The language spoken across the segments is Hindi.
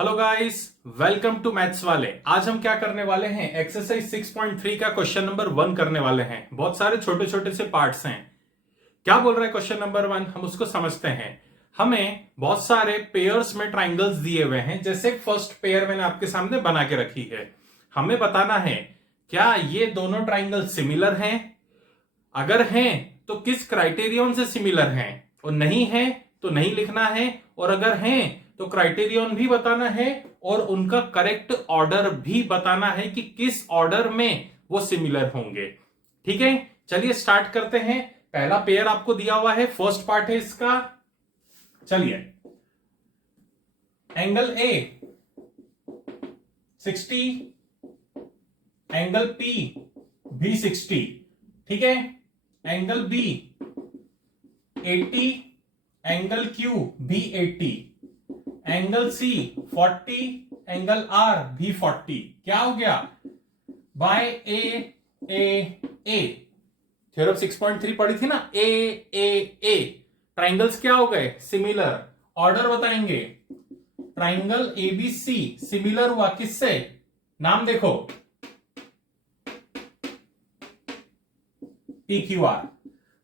Hello guys, welcome to maths वाले। आज हम क्या करने वाले हैं, एक्सरसाइज 6.3 का क्वेश्चन नंबर 1 करने वाले हैं। बहुत सारे छोटे छोटे से पार्ट्स हैं। क्या बोल रहा है क्वेश्चन नंबर 1, हम उसको समझते हैं। हमें बहुत सारे पेयर्स में ट्राइंगल्स दिए हुए हैं। जैसे फर्स्ट पेयर मैंने आपके सामने बना के रखी है। हमें बताना है क्या ये दोनों ट्राइंगल सिमिलर हैं, अगर हैं तो किस क्राइटेरियन से सिमिलर हैं, और नहीं है तो नहीं लिखना है, और अगर हैं तो क्राइटेरियन भी बताना है और उनका करेक्ट ऑर्डर भी बताना है कि किस ऑर्डर में वो सिमिलर होंगे। ठीक है, चलिए स्टार्ट करते हैं। पहला पेयर आपको दिया हुआ है, फर्स्ट पार्ट है इसका। चलिए, एंगल ए 60, एंगल पी भी 60, ठीक है। एंगल बी 80, एंगल क्यू भी 80, एंगल सी 40, एंगल आर भी 40। क्या हो गया, bye A A A. Theorem 6.3 पढ़ी थी ना, ए ए ए। ट्राइंगल्स क्या हो गए, सिमिलर। ऑर्डर बताएंगे, ट्राइंगल एबीसी सिमिलर हुआ किससे, नाम देखो, पी क्यू आर।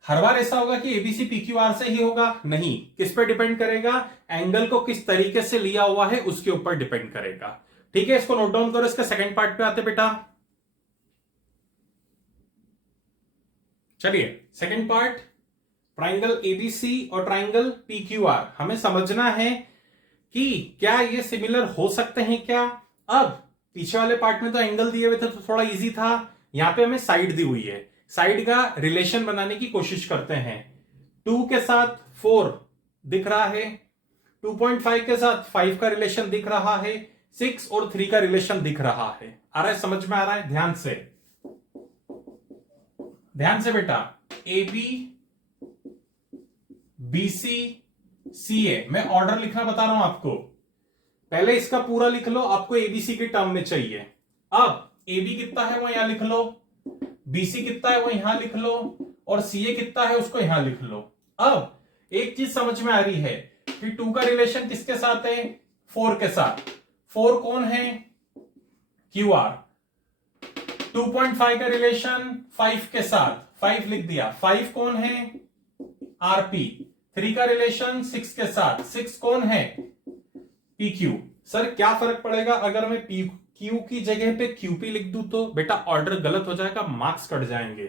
हर बार ऐसा होगा कि एबीसी पीक्यूआर से ही होगा, नहीं। किस पे डिपेंड करेगा, एंगल को किस तरीके से लिया हुआ है उसके ऊपर डिपेंड करेगा। ठीक है, इसको नोट डाउन करो। इसका सेकंड पार्ट पे आते बेटा। चलिए, सेकंड पार्ट, ट्राइंगल एबीसी और ट्राइंगल पीक्यूआर। हमें समझना है कि क्या ये सिमिलर हो सकते हैं क्या। अब पीछे वाले पार्ट में तो एंगल दिए हुए थे तो थोड़ा इजी था, यहां पे हमें साइड दी हुई है। साइड का रिलेशन बनाने की कोशिश करते हैं। 2 के साथ 4 दिख रहा है, 2.5 के साथ 5 का रिलेशन दिख रहा है, 6 और 3 का रिलेशन दिख रहा है। आ रहा है, समझ में आ रहा है? ध्यान से, ध्यान से बेटा। ए बी बी सी सी ए, मैं ऑर्डर लिखना बता रहा हूं आपको। पहले इसका पूरा लिख लो, आपको एबीसी के टर्म में चाहिए। अब ए बी कितना है वो यहां लिख लो, बीसी कितना है वो यहां लिख लो, और सीए कितना है उसको यहां लिख लो। अब एक चीज समझ में आ रही है कि 2 का रिलेशन किसके साथ है, 4 के साथ। 4 कौन है, क्यू आर। 2.5 का रिलेशन 5 के साथ, 5 लिख दिया। 5 कौन है, आरपी। 3 का रिलेशन 6 के साथ, 6 कौन है, पीक्यू। सर क्या फर्क पड़ेगा अगर मैं पी क्यू की जगह पे क्यूपी लिख दूं तो? बेटा ऑर्डर गलत हो जाएगा, मार्क्स कट जाएंगे।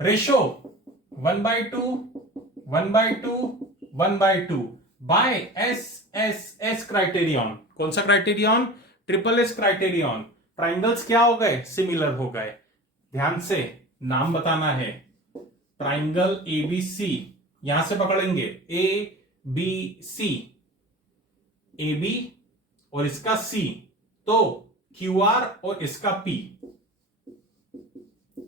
Ratio 1/2 1/2 1/2 by S S S criterion. कौन सा criterion, triple S criterion. Triangles क्या हो गए, सिमिलर हो गए। ध्यान से नाम बताना है, ट्राइंगल एबीसी, यहां से पकड़ेंगे, A B C, A B और इसका सी, तो क्यू आर और इसका पी।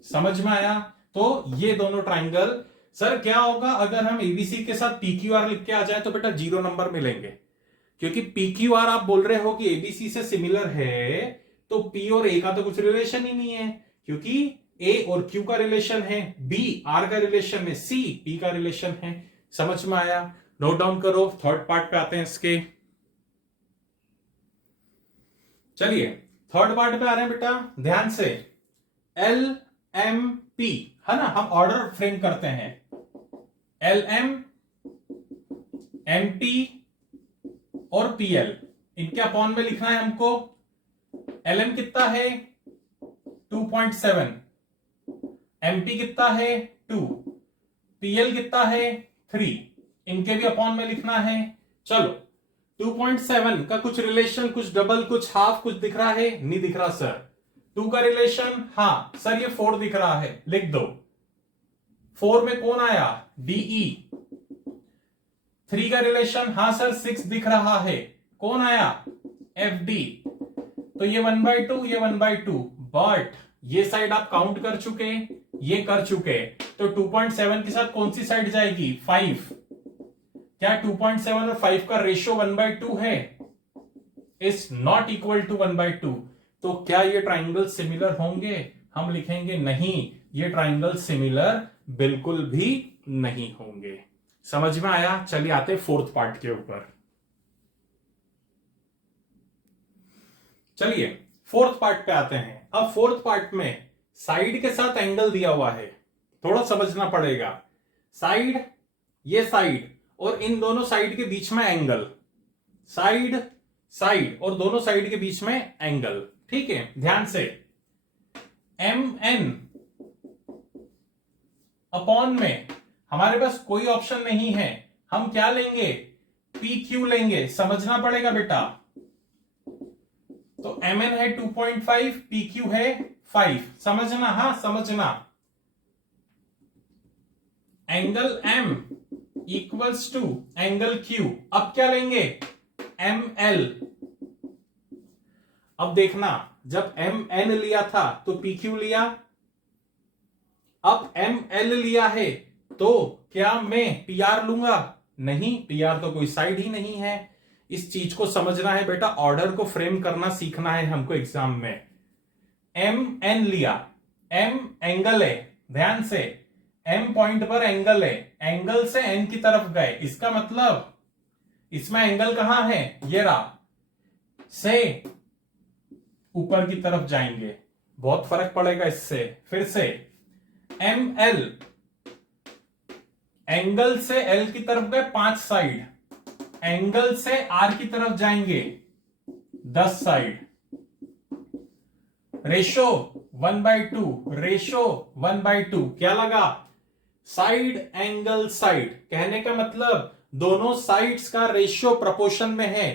समझ में आया? तो ये दोनों ट्राइंगल। सर क्या होगा अगर हम एबीसी के साथ पीक्यूआर लिख के आ जाए तो? बेटा 0 नंबर मिलेंगे, क्योंकि पीक्यूआर आप बोल रहे हो कि एबीसी से सिमिलर है, तो पी और ए का तो कुछ रिलेशन ही नहीं है, क्योंकि ए और क्यू का रिलेशन है, बी आर का रिलेशन है, सी पी का रिलेशन है। समझ में आया? नोट डाउन करो। थर्ड पार्ट पे आते हैं इसके। चलिए, थर्ड पार्ट पे आ रहे हैं बेटा, ध्यान से। एल एम पी है ना, हम ऑर्डर फ्रेम करते हैं। एल एम, एम टी और पी एल, इनके अपॉन में लिखना है हमको। एल एम कितना है, 2.7, एम टी कितना है, 2, पी एल कितना है, 3, इनके भी अपॉन में लिखना है। चलो, 2.7 का कुछ रिलेशन, कुछ डबल, कुछ हाफ, कुछ दिख रहा है? नहीं दिख रहा सर। 2 का रिलेशन, हाँ सर ये 4 दिख रहा है, लिख दो। 4 में कौन आया, डीई। 3 का रिलेशन, हाँ सर 6 दिख रहा है, कौन आया, एफ डी। तो ये 1/2, ये 1/2, बट ये साइड आप काउंट कर चुके, ये कर चुके, तो 2.7 के साथ कौन सी साइड जाएगी, 5। क्या 2.7 और 5 का रेशियो 1/2 है? Is not equal to 1/2। तो क्या ये ट्राइंगल सिमिलर होंगे? हम लिखेंगे नहीं, ये ट्राइंगल सिमिलर बिल्कुल भी नहीं होंगे। समझ में आया? चलिए आते फोर्थ पार्ट के ऊपर। चलिए फोर्थ पार्ट पे आते हैं। अब फोर्थ पार्ट में साइड के साथ एंगल दिया हुआ है, थोड़ा समझना पड़ेगा। साइड, ये साइड और इन दोनों साइड के बीच में एंगल, साइड साइड और दोनों साइड के बीच में एंगल, ठीक है। ध्यान से, एम एन अपॉन में हमारे पास कोई ऑप्शन नहीं है, हम क्या लेंगे, पी क्यू लेंगे, समझना पड़ेगा बेटा। तो एम एन है 2.5, पी क्यू है 5, समझना, हाँ समझना। Angle M equals to angle Q, अब क्या लेंगे, एम एल। अब देखना, जब एम एन लिया था तो पी क्यू लिया, अब एम एल लिया है तो क्या मैं पी आर लूंगा, नहीं, पी आर तो कोई साइड ही नहीं है। इस चीज को समझना है बेटा, ऑर्डर को फ्रेम करना सीखना है हमको एग्जाम में। एम एन लिया, एम एंगल है, ध्यान से, एम पॉइंट पर एंगल है, एंगल से एन की तरफ गए, इसका मतलब इसमें एंगल कहां है, ये रहा, से ऊपर की तरफ जाएंगे, बहुत फर्क पड़ेगा इससे। फिर से एम एल, एंगल से एल की तरफ गए 5 साइड, एंगल से आर की तरफ जाएंगे 10 साइड, रेशो 1/2, रेशो 1/2, क्या लगा, साइड एंगल साइड। कहने का मतलब दोनों साइड्स का रेशियो प्रोपोर्शन में है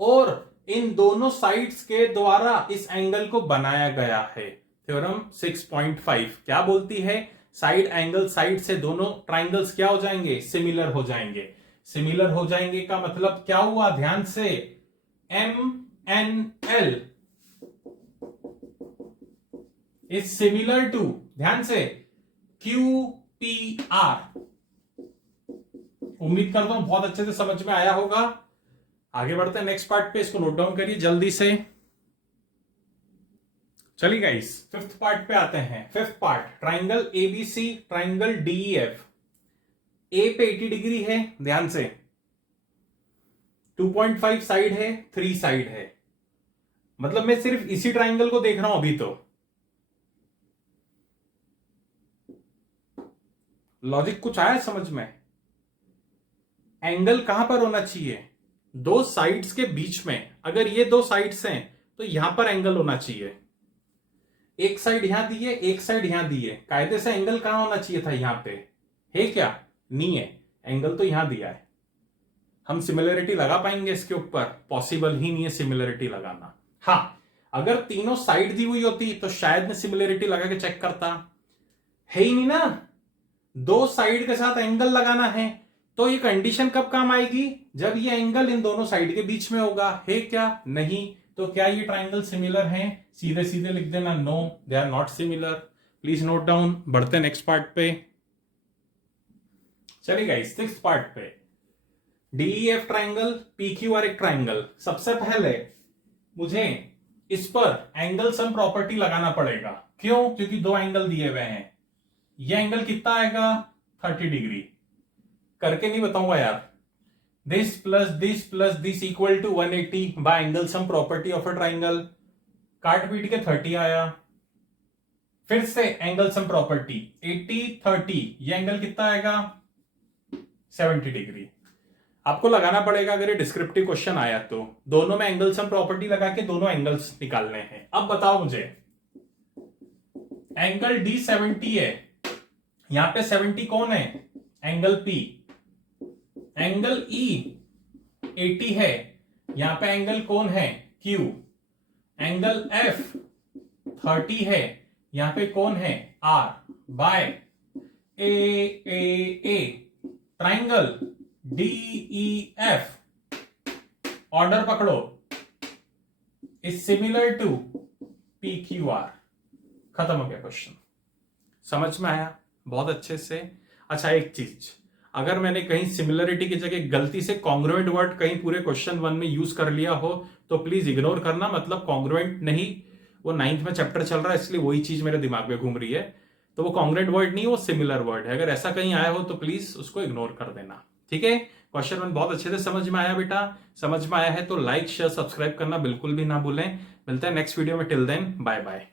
और इन दोनों साइड्स के द्वारा इस एंगल को बनाया गया है। थ्योरम 6.5 क्या बोलती है, साइड एंगल साइड से दोनों ट्राइंगल्स क्या हो जाएंगे, सिमिलर हो जाएंगे। सिमिलर हो जाएंगे का मतलब क्या हुआ, ध्यान से, M N L is similar to, ध्यान से, क्यू पी आर। उम्मीद करता हूं बहुत अच्छे से समझ में आया होगा। आगे बढ़ते हैं नेक्स्ट पार्ट पे, इसको नोट डाउन करिए जल्दी से। चलिए गाइस, फिफ्थ पार्ट पे आते हैं। Fifth part, triangle ABC, triangle DEF. A पे 80 डिग्री है, ध्यान से, 2.5 साइड है, 3 साइड है, मतलब मैं सिर्फ इसी ट्राइंगल को देख रहा हूं अभी। तो लॉजिक कुछ आया समझ में, एंगल कहां पर होना चाहिए, दो साइड्स के बीच में। अगर ये दो साइड्स हैं तो यहां पर एंगल होना चाहिए, एक साइड यहां दी है, एक साइड यहां दी है, कायदे से एंगल कहां होना चाहिए था, यहां पे है क्या, नहीं है, एंगल तो यहां दिया है। हम सिमिलरिटी लगा पाएंगे इसके ऊपर, पॉसिबल ही नहीं है सिमिलरिटी लगाना। हाँ, अगर तीनों साइड दी हुई होती तो शायद मैं सिमिलरिटी लगा के चेक करता, है ही नहीं ना, दो साइड के साथ एंगल लगाना है। तो ये कंडीशन कब काम आएगी, जब ये एंगल इन दोनों साइड के बीच में होगा, है क्या, नहीं। तो क्या ये ट्राइंगल सिमिलर हैं, सीधे सीधे लिख देना, no they are not similar. Please note down. बढ़ते हैं नेक्स्ट पार्ट पे। चलिए गाइस, सिक्स्थ पार्ट पे, डीईएफ ट्राइंगल, पीक्यूआर एक ट्राइंगल। सबसे पहले मुझे इस पर एंगल सम प्रॉपर्टी लगाना पड़ेगा। क्यों, क्योंकि दो एंगल दिए हुए हैं। ये एंगल कितना आएगा, 30 डिग्री। करके नहीं बताऊंगा यार। This plus this equal to 180 by angle sum property of a triangle. काट पीट के 30 आया। फिर से एंगल सम प्रॉपर्टी 80 30, ये एंगल कितना आएगा, 70 डिग्री। आपको लगाना पड़ेगा अगर ये डिस्क्रिप्टिव क्वेश्चन आया तो। दोनों में एंगल सम प्रॉपर्टी लगा के दोनों एंगल्स निकालने हैं। अब बताओ मुझे, एंगल डी 70 है, यहां पे 70 कौन है, एंगल पी। एंगल ई 80 है, यहां पे एंगल कौन है, क्यू। एंगल एफ 30 है, यहां पे कौन है, R. By A A A triangle DEF, order पकड़ो, इज सिमिलर टू पीक्यूआर। खत्म हो गया क्वेश्चन। समझ में आया बहुत अच्छे से। अच्छा, एक चीज, अगर मैंने कहीं सिमिलरिटी की जगह गलती से कॉन्ग्रुएंट वर्ड कहीं पूरे क्वेश्चन 1 में यूज कर लिया हो तो प्लीज इग्नोर करना। मतलब कॉन्ग्रुएंट नहीं, वो 9th में चैप्टर चल रहा है इसलिए वही चीज मेरे दिमाग में घूम रही है। तो वो कॉन्ग्रुएंट वर्ड नहीं, वो सिमिलर वर्ड है। अगर ऐसा कहीं आया हो तो प्लीज उसको इग्नोर कर देना, ठीक है, क्वेश्चन 1 बहुत अच्छे से समझ में आया बेटा? समझ में आया है तो लाइक शेयर सब्सक्राइब करना बिल्कुल भी ना भूलें। मिलते हैं नेक्स्ट वीडियो में, टिल देन बाय बाय।